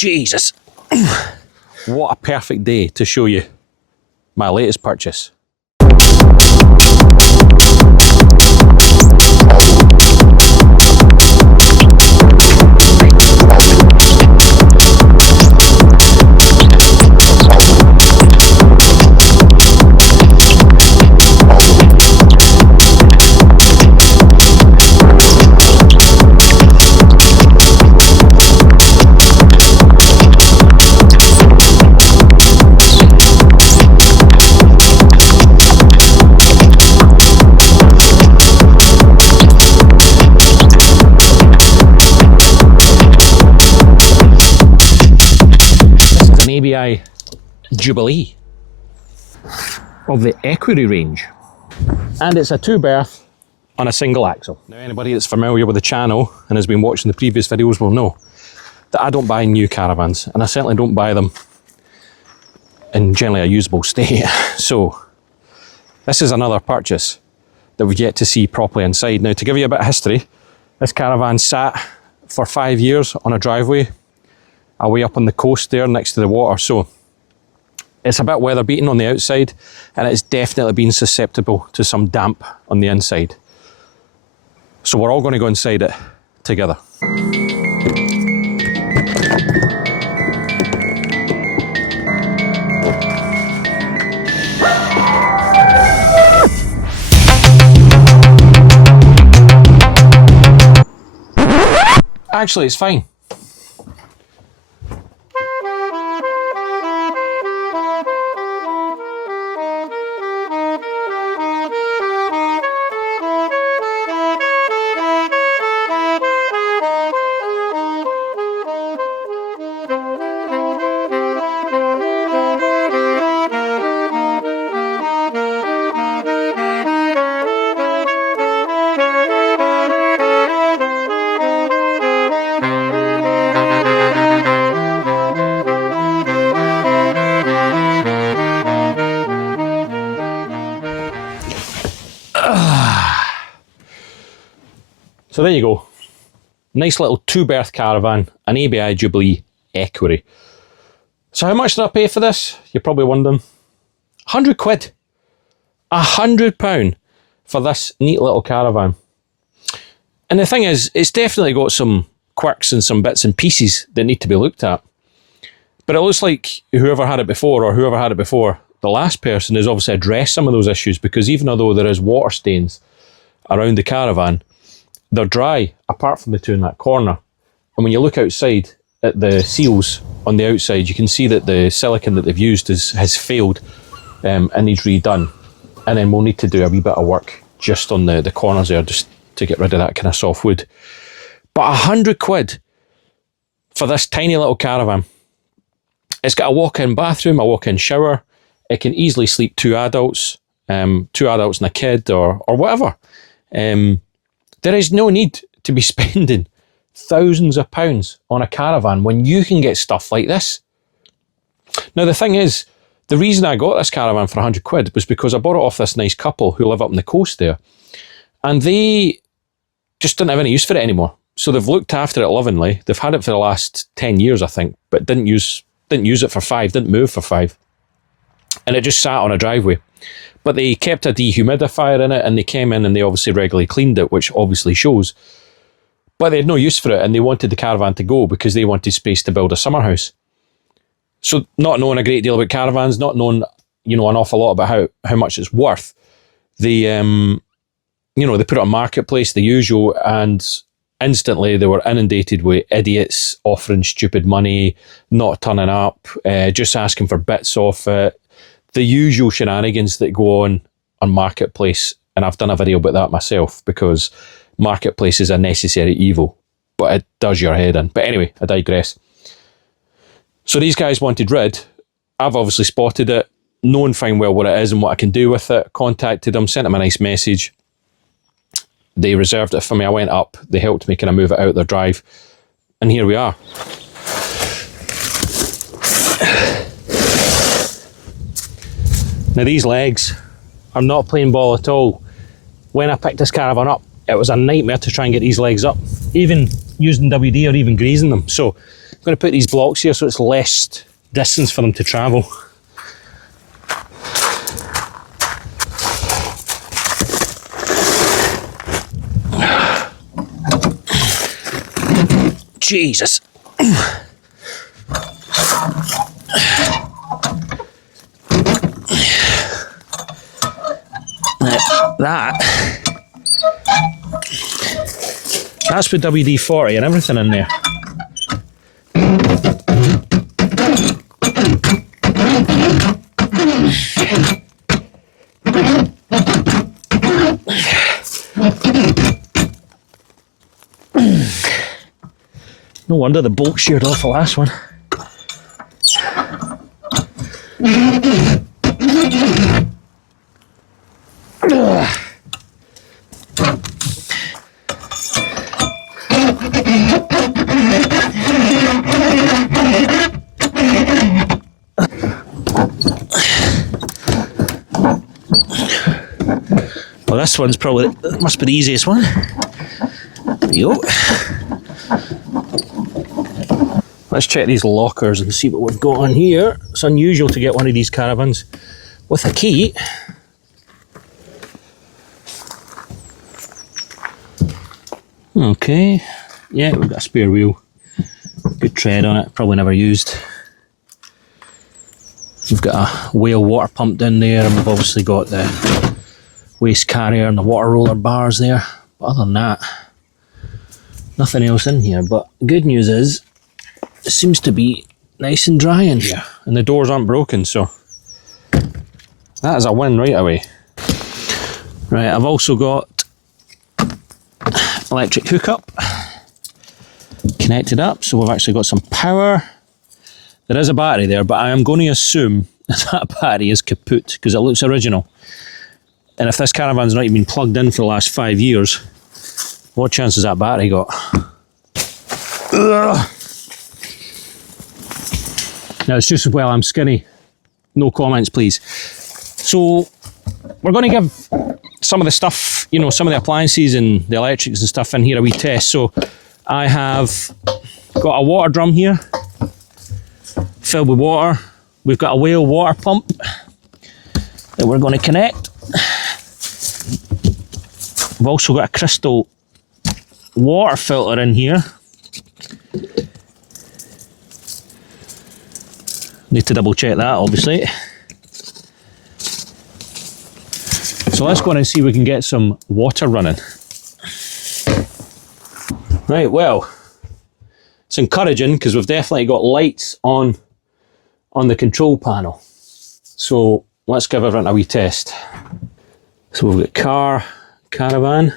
Jesus. What a perfect day to show you my latest purchase. ABI Jubilee of the Equerry range, and it's a 2-berth on a single axle. Now, anybody that's familiar with the channel and has been watching the previous videos will know that I don't buy new caravans, and I certainly don't buy them in generally a usable state. So this is another purchase that we've yet to see properly inside. Now, to give you a bit of history, this caravan sat for 5 years on a driveway away up on the coast there next to the water, so it's a bit weather beaten on the outside, and it's definitely been susceptible to some damp on the inside. So we're all going to go inside it together. Actually, it's fine. So there you go. Nice little 2-berth caravan, an ABI Jubilee Equerry. So how much did I pay for this? You're probably wondering. 100 quid. £100 for this neat little caravan. And the thing is, it's definitely got some quirks and some bits and pieces that need to be looked at. But it looks like whoever had it before, or whoever had it before the last person, has obviously addressed some of those issues, because even though there is water stains around the caravan, they're dry, apart from the two in that corner. And when you look outside at the seals on the outside, you can see that the silicone that they've used has failed and needs redone. And then we'll need to do a wee bit of work just on the corners there, just to get rid of that kind of soft wood. But 100 quid for this tiny little caravan. It's got a walk-in bathroom, a walk-in shower. It can easily sleep 2 adults and a kid, or whatever. There is no need to be spending thousands of pounds on a caravan when you can get stuff like this. Now, the thing is, the reason I got this caravan for 100 quid was because I bought it off this nice couple who live up on the coast there, and they just didn't have any use for it anymore. So they've looked after it lovingly. They've had it for the last 10 years, I think, but didn't use it for 5, didn't move for 5. And it just sat on a driveway. But they kept a dehumidifier in it, and they came in and they obviously regularly cleaned it, which obviously shows. But they had no use for it, and they wanted the caravan to go because they wanted space to build a summer house. So not knowing a great deal about caravans, not knowing, an awful lot about how much it's worth, they they put it on Marketplace, the usual, and instantly they were inundated with idiots offering stupid money, not turning up, just asking for bits off it. The usual shenanigans that go on Marketplace, and I've done a video about that myself, because Marketplace is a necessary evil, but it does your head in. But anyway, I digress. So these guys wanted rid. I've obviously spotted it, known fine well what it is and what I can do with it, contacted them, sent them a nice message. They reserved it for me. I went up, they helped me kind of move it out their drive, and here we are. Now, these legs are not plain ball at all. When I picked this caravan up, it was a nightmare to try and get these legs up, even using WD or even greasing them. So going to put these blocks here so it's less distance for them to travel. Jesus. That's with WD-40 and everything in there. No wonder the bolt sheared off the last one. Well, this one's probably, must be the easiest one. There you go. Let's check these lockers and see what we've got on here. It's unusual to get one of these Caravans with a key. Okay, yeah, we've got a spare wheel. Good tread on it, probably never used. We've got a whale water pump down there, and we've obviously got the waste carrier and the water roller bars there. But other than that, nothing else in here. But good news is, it seems to be nice and dry in here, and the doors aren't broken, so that is a win right away. Right, I've also got electric hookup connected up, so we've actually got some power. There is a battery there, but I am going to assume that battery is kaput because it looks original. And if this Caravan's not even been plugged in for the last 5 years, what chance has that battery got? Ugh. Now it's just, well, I'm skinny. No comments, please. So we're going to give some of the stuff, you know, some of the appliances and the electrics and stuff in here a wee test. So I have got a water drum here, filled with water. We've got a whale water pump that we're going to connect. We've also got a crystal water filter in here. Need to double check that, obviously. So let's go in and see if we can get some water running. Right, well, it's encouraging because we've definitely got lights on the control panel. So let's give everything a wee test. So we've got Caravan.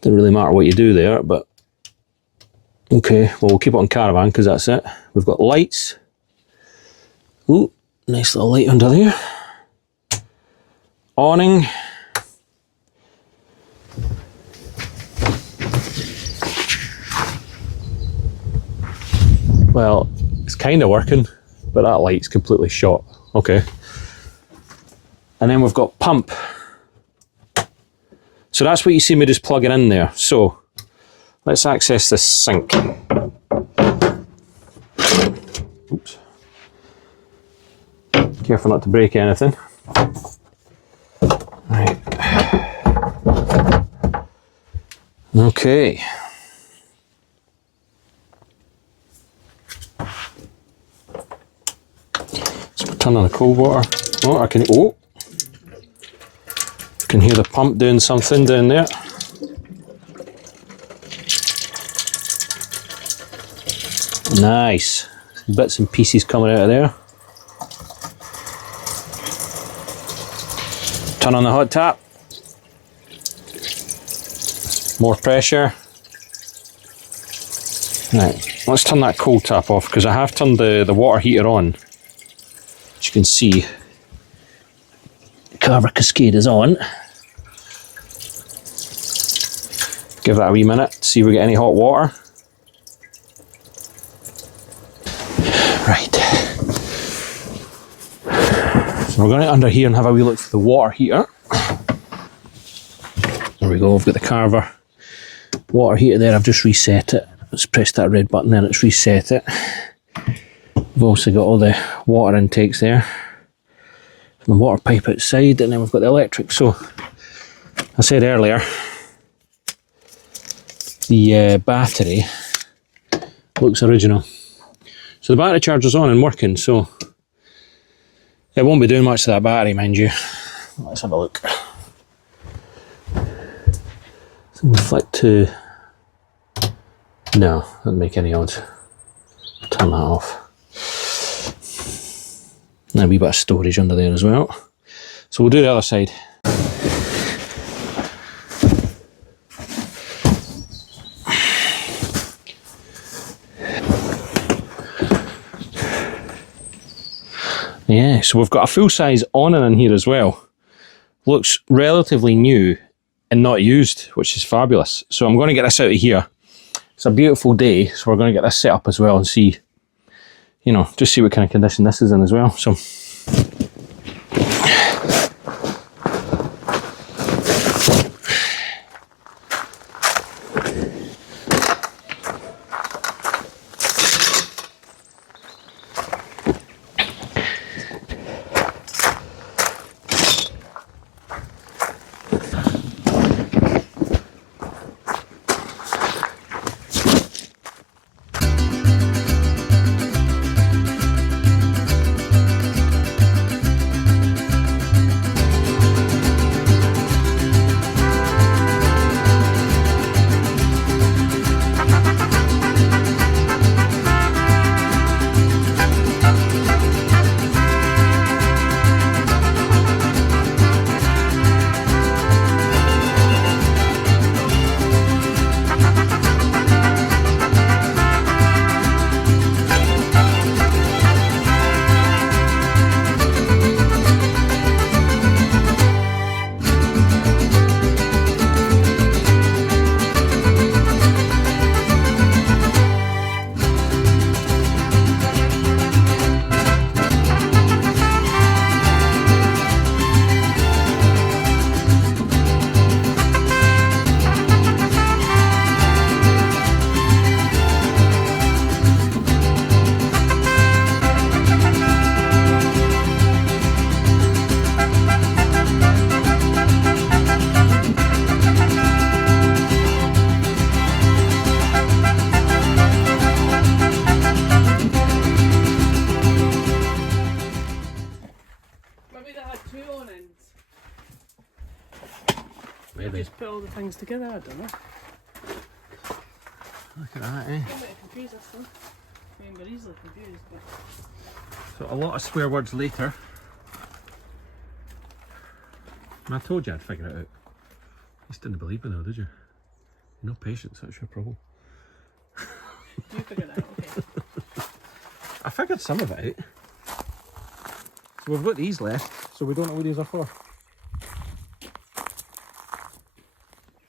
Doesn't really matter what you do there, but okay, well, we'll keep it on Caravan because that's it. We've got lights. Ooh, nice little light under there. Awning. Well, it's kind of working, but that light's completely shot. Okay. And then we've got pump. So that's what you see me just plugging in there. So let's access this sink. Oops. Careful not to break anything. Right. Okay. So turn on the cold water. Oh, I can hear the pump doing something down there. Nice. Some bits and pieces coming out of there. Turn on the hot tap. More pressure. Right, let's turn that cold tap off because I have turned the water heater on. As you can see, the Carver Cascade is on. Give that a wee minute, see if we get any hot water. Right. So we're going under here and have a wee look for the water heater. There we go, we've got the Carver water heater there, I've just reset it. Let's press that red button there, it's reset it. We've also got all the water intakes there. And the water pipe outside, and then we've got the electric. So, I said earlier, the battery looks original. So the battery charger's on and working, so it won't be doing much to that battery, mind you. Let's have a look. So we'll flick to... No, doesn't make any odds. Turn that off. And a wee bit of storage under there as well. So we'll do the other side. Yeah, so we've got a full-size awning in here as well. Looks relatively new and not used, which is fabulous. So I'm going to get this out of here. It's a beautiful day, so we're going to get this set up as well and see, you know, just see what kind of condition this is in as well. So maybe just put all the things together, I don't know. Look at that, eh? I'm a bit confused, this one. I mean, we're easily confused, but... So a lot of swear words later. And I told you I'd figure it out. You just didn't believe me though, did you? No patience, that's your problem. You figured it out, okay. I figured some of it out. So we've got these left, so we don't know what these are for.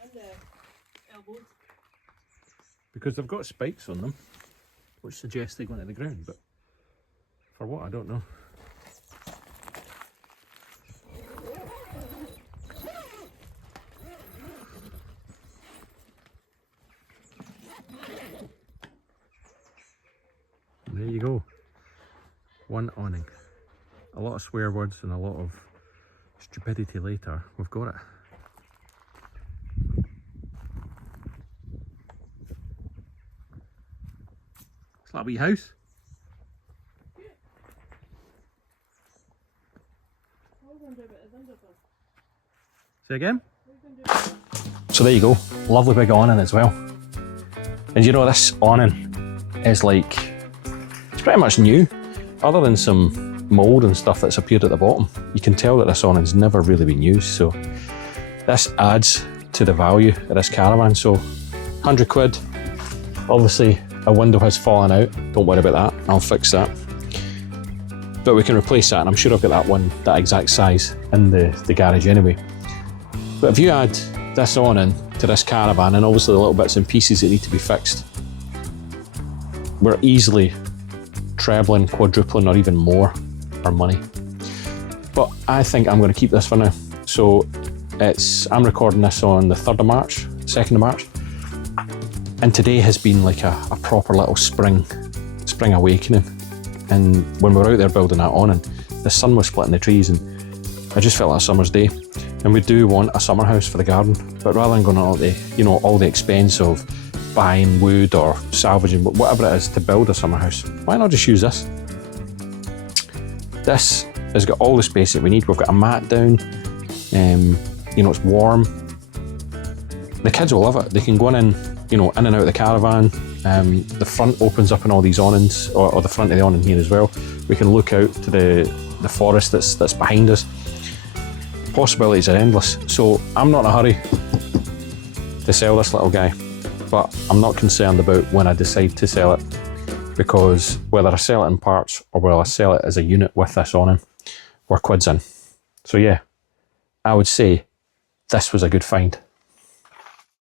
And the elbows. Because they've got spikes on them, which suggests they go into the ground, but for what, I don't know. There you go. One awning. A lot of swear words and a lot of stupidity later. We've got it. It's like a wee house. Say again? So there you go. Lovely big awning as well. And you know, this awning is like, it's pretty much new, other than some mould and stuff that's appeared at the bottom. You can tell that this awning's never really been used, so this adds to the value of this caravan. So 100 quid. Obviously a window has fallen out, don't worry about that, I'll fix that. But we can replace that, and I'm sure I've got that one, that exact size in the garage anyway. But if you add this awning to this caravan, and obviously the little bits and pieces that need to be fixed, we're easily trebling, quadrupling, or even more our money. But I think I'm going to keep this for now. So I'm recording this on the 3rd of March, 2nd of March. And today has been like a proper little spring awakening. And when we were out there building that awning, the sun was splitting the trees and I just felt like a summer's day. And we do want a summer house for the garden, but rather than going all the expense of buying wood or salvaging, whatever it is to build a summer house, why not just use this? This has got all the space that we need. We've got a mat down, it's warm. The kids will love it. They can go in and out of the caravan. The front opens up in all these awnings, or the front of the awning here as well. We can look out to the forest that's behind us. Possibilities are endless. So I'm not in a hurry to sell this little guy, but I'm not concerned about when I decide to sell it, because whether I sell it in parts or whether I sell it as a unit with this awning, we're quids in. So yeah, I would say this was a good find.